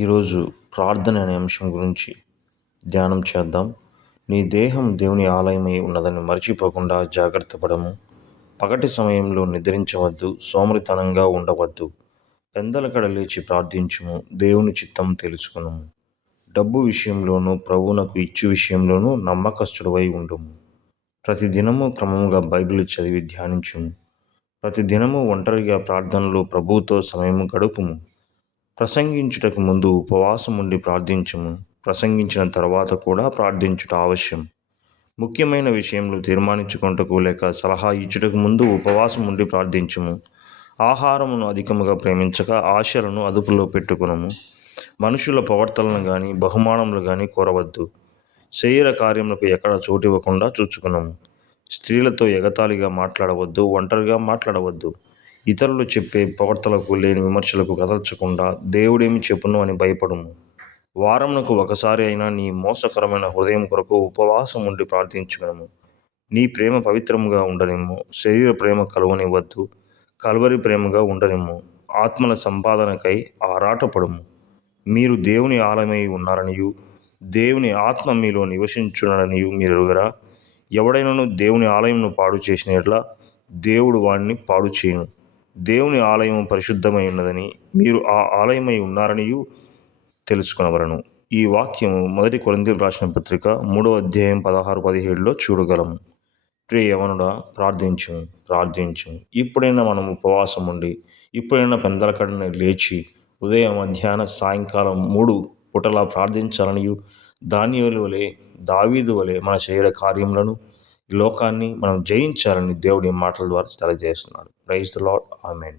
ఈరోజు ప్రార్థన అనే అంశం గురించి ధ్యానం చేద్దాం. నీ దేహం దేవుని ఆలయమై ఉన్నదని మర్చిపోకుండా జాగ్రత్త పడము. పగటి సమయంలో నిద్రించవద్దు, సోమరితనంగా ఉండవద్దు. పెందలకడ లేచి ప్రార్థించుము, దేవుని చిత్తం తెలుసుకునుము. డబ్బు విషయంలోనూ ప్రభువునకు ఇచ్చు విషయంలోనూ నమ్మకస్తుడవై ఉండుము. ప్రతిదినము క్రమముగా బైబిల్ చదివి ధ్యానించుము. ప్రతిదినము ఒంటరిగా ప్రార్థనలో ప్రభువుతో సమయము గడుపుము. ప్రసంగించుటకు ముందు ఉపవాసం ఉండి ప్రార్థించుము. ప్రసంగించిన తర్వాత కూడా ప్రార్థించుట ఆవశ్యం. ముఖ్యమైన విషయములు తీర్మానించుకొనుటకు లేక సలహా ఇచ్చుటకు ముందు ఉపవాసం ఉండి ప్రార్థించుము. ఆహారమును అధికముగా ప్రేమించక ఆశలను అదుపులో పెట్టుకునము. మనుషుల పొగడ్తలను గాని బహుమానములు గాని కోరవద్దు. శరీర కార్యములకు ఎక్కడ చోటివ్వకుండా చూచుకునము. స్త్రీలతో ఎగతాళిగా మాట్లాడవద్దు, ఒంటరిగా మాట్లాడవద్దు. ఇతరులు చెప్పే పొగడ్తలకు లేని విమర్శలకు కదల్చకుండా దేవుడేమి చెప్పును అని భయపడుము. వారమునకు ఒకసారి అయినా నీ మోసకరమైన హృదయం కొరకు ఉపవాసం ఉండి ప్రార్థించుకునము. నీ ప్రేమ పవిత్రముగా ఉండనిమ్ము. శరీర ప్రేమ కలువనివ్వద్దు, కల్వరి ప్రేమగా ఉండనిమ్ము. ఆత్మల సంపాదనకై ఆరాటపడుము. మీరు దేవుని ఆలయమై ఉన్నారనియు దేవుని ఆత్మ మీలో నివసించుననియు మీరు ఎరుగరా? ఎవడైనను దేవుని ఆలయమును పాడు చేసిన యెడల దేవుడు వానిని పాడు చేయును. దేవుని ఆలయము పరిశుద్ధమై ఉన్నదని మీరు ఆ ఆలయమై ఉన్నారనియు తెలుసుకొనవలెను. ఈ వాక్యము 1 కొరింథీయులకు రాసిన పత్రిక 3వ అధ్యాయం 16-17లో చూడగలము. ప్రియ యవనుడా, ప్రార్థించుము. ఇప్పుడైనా మనం ఉపవాసం ఉండి, ఇప్పుడైనా పెందలకడనే లేచి ఉదయం, మధ్యాహ్న, సాయంకాలం 3 పూటలా ప్రార్థించాలనియు దానియేలు వలె, దావీదు వలె మన శరీర కార్యములను, లోకాన్ని మనం జయించాలని దేవుడి మాటల ద్వారా తెలియజేస్తున్నాడు. Praise the lord. ఆమేన్.